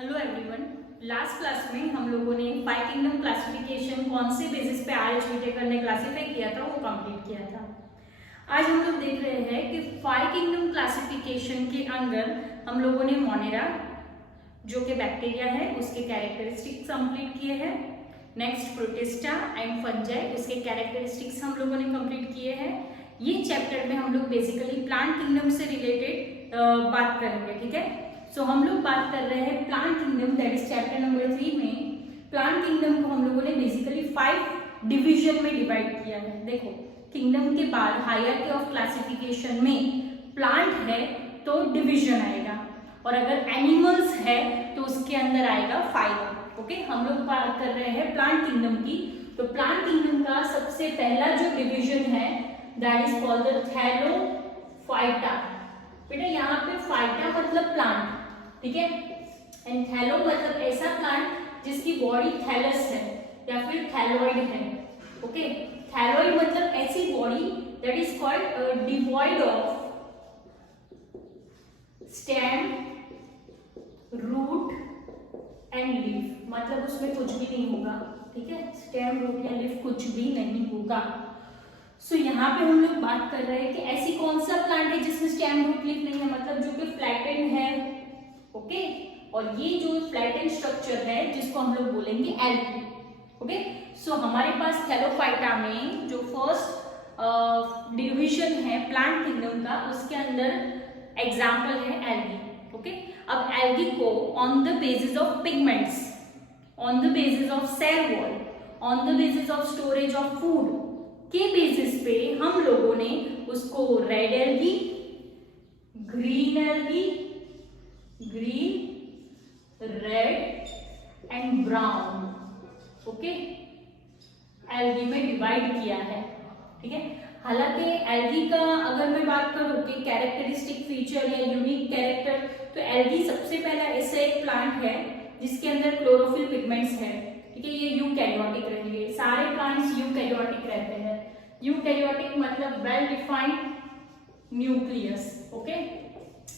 Hello everyone. Last class में हम लोगों ने 5 किंगडम क्लासिफिकेशन कौन से बेसिस पे आर एच विटेकर ने क्लासिफाई किया था वो कंप्लीट किया था। आज हम लोग देख रहे हैं कि 5 किंगडम क्लासिफिकेशन के अंदर हम लोगों ने मोनेरा जो कि बैक्टीरिया है उसके कैरेक्टरिस्टिक्स कंप्लीट किए हैं। नेक्स्ट प्रोटिस्टा एंड फंजाई उसके कैरेक्टरिस्टिक्स हम लोगों ने कंप्लीट किए हैं। ये चैप्टर में हम लोग बेसिकली प्लांट किंगडम से रिलेटेड बात करेंगे, ठीक है। सो हम लोग बात कर रहे हैं plant kingdom, that is chapter number 3 में। प्लांट किंगडम को हम लोगों ने बेसिकली 5 डिवीजन में डिवाइड किया है। देखो, किंगडम के बाद हायरार्की ऑफ क्लासिफिकेशन में प्लांट है तो डिवीजन आएगा, और अगर एनिमल्स है तो उसके अंदर आएगा फाइलम। ओके, हम लोग बात कर रहे हैं प्लांट किंगडम की। तो प्लांट किंगडम का सबसे पहला जो डिवीजन है that is called the Thallophyta. बेटा यहाँ पे फाइटा मतलब प्लांट, ठीक है, एंड थैलो मतलब ऐसा प्लांट जिसकी बॉडी थैलस है या फिर थैलोइड है। ओके, थैलोइड मतलब ऐसी body that is called devoid of stem, root and leaf, मतलब उसमें कुछ भी नहीं होगा, ठीक है, स्टेम, रूट या लीफ कुछ भी नहीं होगा। सो यहाँ पे हम लोग बात कर रहे हैं कि ऐसी कौन सा प्लांट है जिसमें स्टेम, रूट, लीफ नहीं है, मतलब जो कि फ्लैटेंड है। ओके, और ये जो फ्लैटेंड स्ट्रक्चर है जिसको हम लोग बोलेंगे एल्गी। ओके, सो हमारे पास थैलोफाइटा में जो फर्स्ट डिवीजन है प्लांट किंगडम का, उसके अंदर एग्जाम्पल है एल्गी। ओके, अब एल्गी को on the basis of pigments, on the basis of cell wall, on the basis of storage of food के बेसिस पे हम लोगों ने उसको red algae, green algae, green, red and brown, okay, algae में divide किया है, ठीक है। हालांकि एल्गी का अगर मैं बात करूं कि कैरेक्टरिस्टिक फीचर या यूनिक कैरेक्टर, तो एल्गी सबसे पहला ऐसा एक प्लांट है जिसके अंदर क्लोरोफिल पिगमेंट्स है, ठीक है। ये यूकैरियोटिक रहेंगे, सारे प्लांट्स यूकैरियोटिक रहते हैं। यूकैरियोटिक मतलब वेल डिफाइंड न्यूक्लियस, ओके,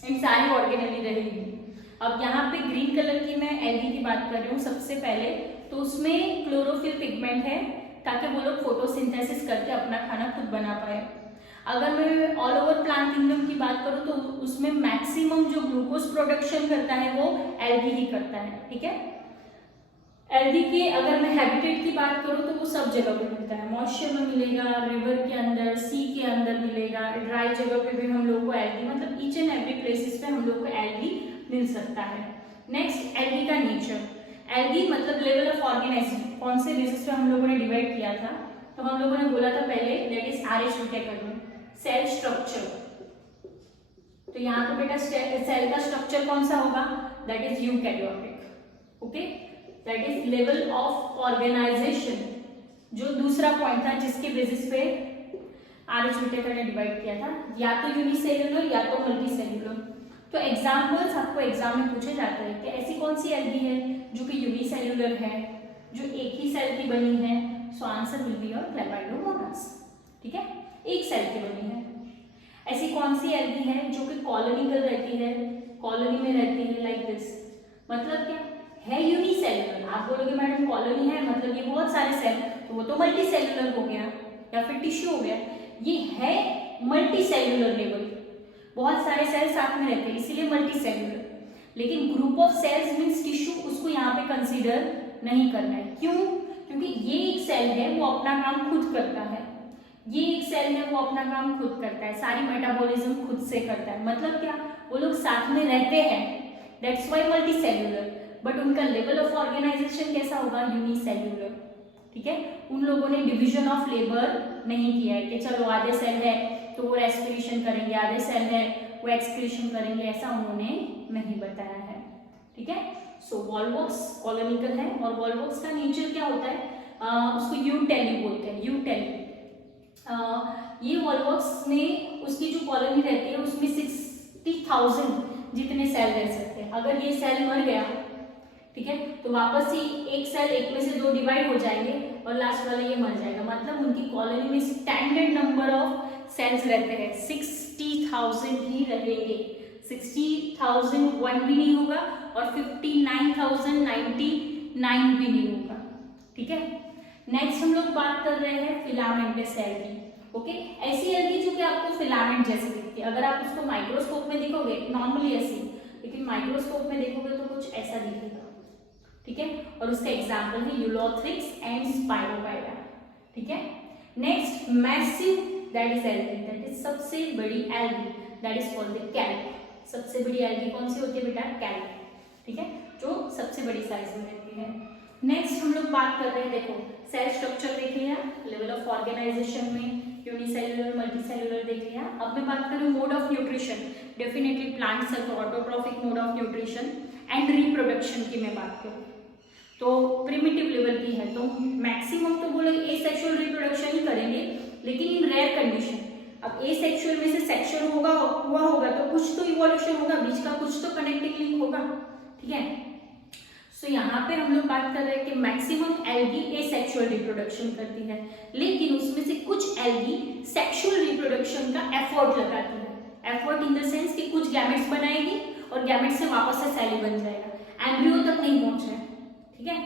इन सारी ऑर्गेनेली रहेगी। अब यहाँ पे ग्रीन कलर की मैं एल्गी की बात कर रही हूँ सबसे पहले, तो उसमें क्लोरोफिल पिगमेंट है ताकि वो लोग फोटोसिंथेसिस करके अपना खाना खुद बना पाए। अगर मैं ऑल ओवर प्लांट किंगडम की बात करूँ तो उसमें मैक्सिमम जो ग्लूकोज प्रोडक्शन करता है वो एल्गी ही करता है, ठीक है। एल्गी की अगर मैं हैबिटेट की बात करूँ तो वो सब जगह पे मिलता है, मॉइस्चर में मिलेगा, रिवर के अंदर, सी के अंदर मिलेगा, ड्राई जगह पे भी हम लोग को एल्गी, मतलब ईच एंड एवरी प्लेसेस पे हम लोग को एल्गी मिल सकता है। नेक्स्ट, एल्गी का नेचर। एल्गी मतलब लेवल ऑफ ऑर्गेनाइजेशन, कौन से बेसिस पे हम लोगों ने डिवाइड किया था, तो हम लोगों ने बोला था पहले दैट इज आरएच विटेकर में सेल स्ट्रक्चर। तो यहाँ पे बेटा सेल का स्ट्रक्चर कौन सा होगा, that is eukaryotic. Okay, that is level of organisation, जो दूसरा पॉइंट था जिसके बेसिस पे आरएच विटेकर ने डिवाइड किया था, या तो यूनिसेल्युलर या तो मल्टीसेल्युलर। तो एग्जाम्पल्स आपको एग्जाम में पूछे जाते हैं कि ऐसी कौन सी एल्गी है जो कि यूनिसेल्युलर है, जो एक ही सेल की बनी है। So answer will be your Chlamydomonas, ठीक है, एक सेल की बनी है। ऐसी कौन सी एल्गी है जो कि कॉलोनिकल रहती है, कॉलोनी में रहती है, लाइक दिस, मतलब क्या है यूनिसेल्युलर। आप बोलोगे मैडम कॉलोनी है मतलब ये बहुत सारे सेल, तो वो तो मल्टी सेल्युलर हो गया या फिर टिश्यू हो गया। ये है मल्टी सेल्युलर लेवल, बहुत सारे सेल साथ में रहते हैं इसीलिए मल्टी सेल्युलर। लेकिन group of sales means tissue, उसको यहाँ पे कंसीडर नहीं करना है। क्यों? क्योंकि ये एक सेल है वो अपना काम खुद करता है, ये एक सेल है वो अपना काम खुद करता है, सारी मेटाबॉलिज्म खुद से करता है। मतलब क्या, वो लोग साथ में रहते हैं, that's why multi cellular, but उनका लेवल ऑफ ऑर्गेनाइजेशन कैसा होगा, यूनिसेल्युलर, ठीक है। उन लोगों ने डिवीजन ऑफ लेबर नहीं किया है कि चलो आधे सेल है तो वो रेस्पिरेशन करेंगे, आधे सेल है वो एक्सक्रीशन करेंगे, ऐसा उन्होंने नहीं बताया है, ठीक है। सो वॉल्वॉक्स कॉलोनिकल है, और वॉल्वॉक्स का नेचर क्या होता है, उसको यूटेली बोलते हैं, यूटेली। ये वॉल्वॉक्स में उसकी जो कॉलोनी रहती है उसमें 60,000 जितने सेल रह सकते हैं। अगर ये सेल मर गया, ठीक है, तो वापस से एक सेल एक में से 2 डिवाइड हो जाएंगे और लास्ट वाला ये मर जाएगा। मतलब उनकी कॉलोनी में स्टैंडर्ड नंबर ऑफ सेल्स रहते हैं 60,000 ही रहेंगे, 60,001 भी नहीं होगा और 59,099 भी नहीं होगा। ठीक है, नेक्स्ट हम लोग बात कर रहे हैं फिलामेंटस एल्गी। ओके, ऐसी एल्गी जो कि आपको फिलामेंट जैसी दिखती है। अगर आप उसको माइक्रोस्कोप में देखोगे नॉर्मली ऐसी, लेकिन माइक्रोस्कोप में देखोगे तो कुछ ऐसा दिखेगा। ठीक है, और उसका एग्जाम्पल है यूलोथ्रिक्स एंड स्पाइरोगाइरा। ठीक है, next massive that is algae, that is सबसे बड़ी algae, that is called the kelp. सबसे बड़ी एल्गी कौन सी होती है बेटा? कैल्प। ठीक है, जो सबसे बड़ी साइज में रहती है। नेक्स्ट हम लोग बात कर रहे हैं, देखो सेल स्ट्रक्चर देख लिया, लेवल ऑफ ऑर्गेनाइजेशन में यूनिसेल्युलर मल्टीसेल्युलर देख लिया। अब मैं बात करूं mode of nutrition, definitely plants है तो autotrophic mode of nutrition and reproduction की मैं बात करूं तो प्रिमिटिव लेवल की है, तो मैक्सिमम तो बोले एसेक्सुअल रिप्रोडक्शन ही करेंगे, लेकिन इन रेयर कंडीशन। अब एसेक्सुअल में से सेक्सुअल हुआ होगा तो कुछ तो इवोल्यूशन होगा, बीच का कुछ तो कनेक्टिंग लिंक होगा। ठीक है, सो यहाँ पे हम लोग बात कर रहे हैं कि मैक्सिमम एल्गी एसेक्सुअल रिप्रोडक्शन करती है, लेकिन उसमें से कुछ एल्गी सेक्सुअल रिप्रोडक्शन का एफर्ट लगाती है। एफर्ट इन द सेंस कि कुछ गैमेट्स बनाएगी और गैमेट्स से वापस से सेल बन जाएगा, एम्ब्रियो तक नहीं पहुंचा है। ठीक है,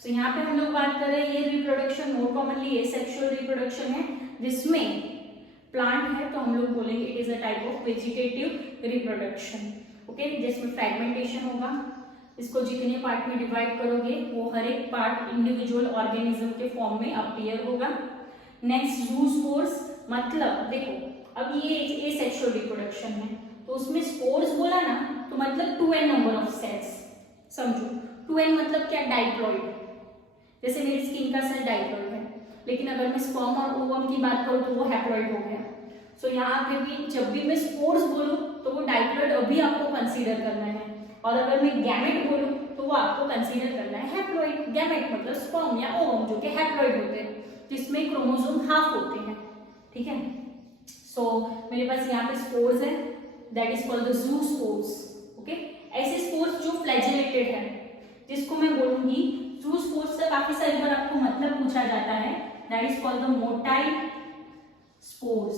सो यहाँ पे हम लोग बात कर रहे हैं ये reproduction more commonly asexual reproduction है, जिसमें प्लांट है तो हम लोग बोलेंगे it is a type of vegetative reproduction. Okay, जिसमें फ्रेगमेंटेशन होगा, इसको जितने पार्ट में डिवाइड करोगे वो हर एक पार्ट इंडिविजुअल ऑर्गेनिज्म के फॉर्म में अपीयर होगा। नेक्स्ट जूस्पोर्स, मतलब देखो अब ये एसेक्सुअल रिप्रोडक्शन है तो उसमें स्पोर्स बोला ना तो मतलब 2n नंबर ऑफ सेल्स। समझो 2n मतलब क्या? डाइप्लॉइड। जैसे मेरी स्किन का सेल डाइप्लॉइड है, लेकिन अगर मैं स्पर्म और ओवम की बात करूं तो वो हैप्लॉइड हो गया। सो यहाँ पे भी जब भी मैं स्पोर्स बोलूं तो वो डाइप्लॉइड अभी आपको कंसीडर करना है, और अगर मैं गैमेट बोलूं तो वो आपको कंसीडर करना है हैप्लॉइड। गैमेट मतलब स्पर्म या ओवम जो कि हैप्लॉइड होते हैं, जिसमें क्रोमोसोम हाफ होते हैं। ठीक है, सो मेरे पास यहाँ पे स्पोर्स है, that is called the zoospores. Okay, ऐसे स्पोर्स जो फ्लैजेलेटेड है, जिसको मैं बोलूंगी ज़ूस्पोर्स से काफी सारी बार आपको मतलब पूछा जाता है, that is called the motile spores.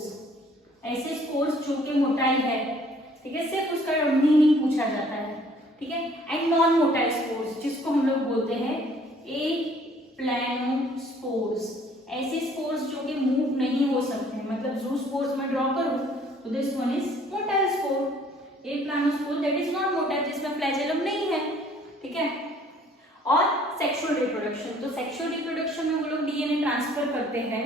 ऐसे स्पोर्स जो कि मोटाइल है, ठीक है, सिर्फ उसका मीनिंग पूछा जाता है। ठीक है, एंड नॉन मोटाइल स्पोर्स जिसको हम लोग बोलते हैं एप्लैनोस्पोर्स। ऐसे स्पोर्स जो कि मूव नहीं हो सकते हैं, मतलब ज़ूस्पोर्स में ड्रॉ करूं तो this one is motile spore. Aplanospore that is not motile, जिसमें फ्लैजेलम नहीं है। ठीक है, और सेक्सुअल रिप्रोडक्शन, तो सेक्सुअल रिप्रोडक्शन में वो लोग डीएनए ट्रांसफर करते हैं,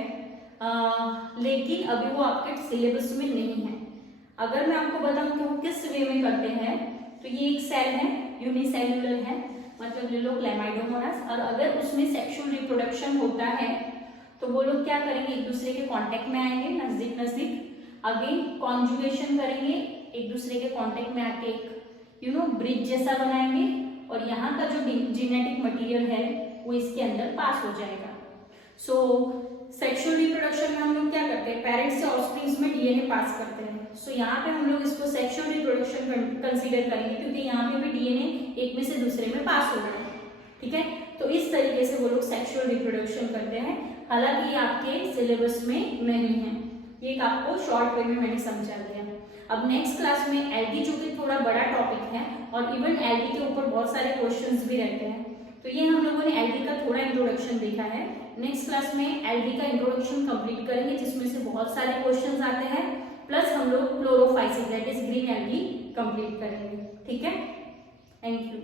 लेकिन अभी वो आपके सिलेबस में नहीं है। अगर मैं आपको बताऊं कि वो किस वे में करते हैं, तो ये एक सेल है, यूनिसेल्युलर है, मतलब ले लो क्लेमाइडोमोनास, और अगर उसमें सेक्सुअल रिप्रोडक्शन होता है तो वो लोग क्या करेंगे, एक दूसरे के कांटेक्ट में आएंगे, नजदीक नजदीक, अगेन कॉन्जुगेशन करेंगे, एक दूसरे के कांटेक्ट में आके एक ब्रिज जैसा बनाएंगे, और यहाँ का जो जेनेटिक मटेरियल है वो इसके अंदर पास हो जाएगा। सो सेक्सुअल रिप्रोडक्शन में हम लोग क्या करते हैं, पेरेंट्स से ऑफस्प्रिंग्स में डीएनए पास करते हैं। सो यहाँ पे हम लोग इसको सेक्सुअल रिप्रोडक्शन कंसीडर करेंगे, क्योंकि यहाँ पे भी डीएनए एक में से दूसरे में पास हो रहा है। ठीक है, तो इस तरीके से वो लोग सेक्सुअल रिप्रोडक्शन करते हैं, हालांकि ये आपके सिलेबस में नहीं है। ये एक आपको शॉर्ट वे में मैंने समझा दिया। अब नेक्स्ट क्लास में एल्गी, जो कि थोड़ा बड़ा टॉपिक है और इवन एल्गी के ऊपर बहुत सारे क्वेश्चंस भी रहते हैं, तो ये हम लोगों ने एल्गी का थोड़ा इंट्रोडक्शन देखा है। नेक्स्ट क्लास में एल्गी का इंट्रोडक्शन कंप्लीट करेंगे, जिसमें से बहुत सारे क्वेश्चंस आते हैं, प्लस हम लोग Chlorophyceae that is green algae complete करेंगे। ठीक है, थैंक यू।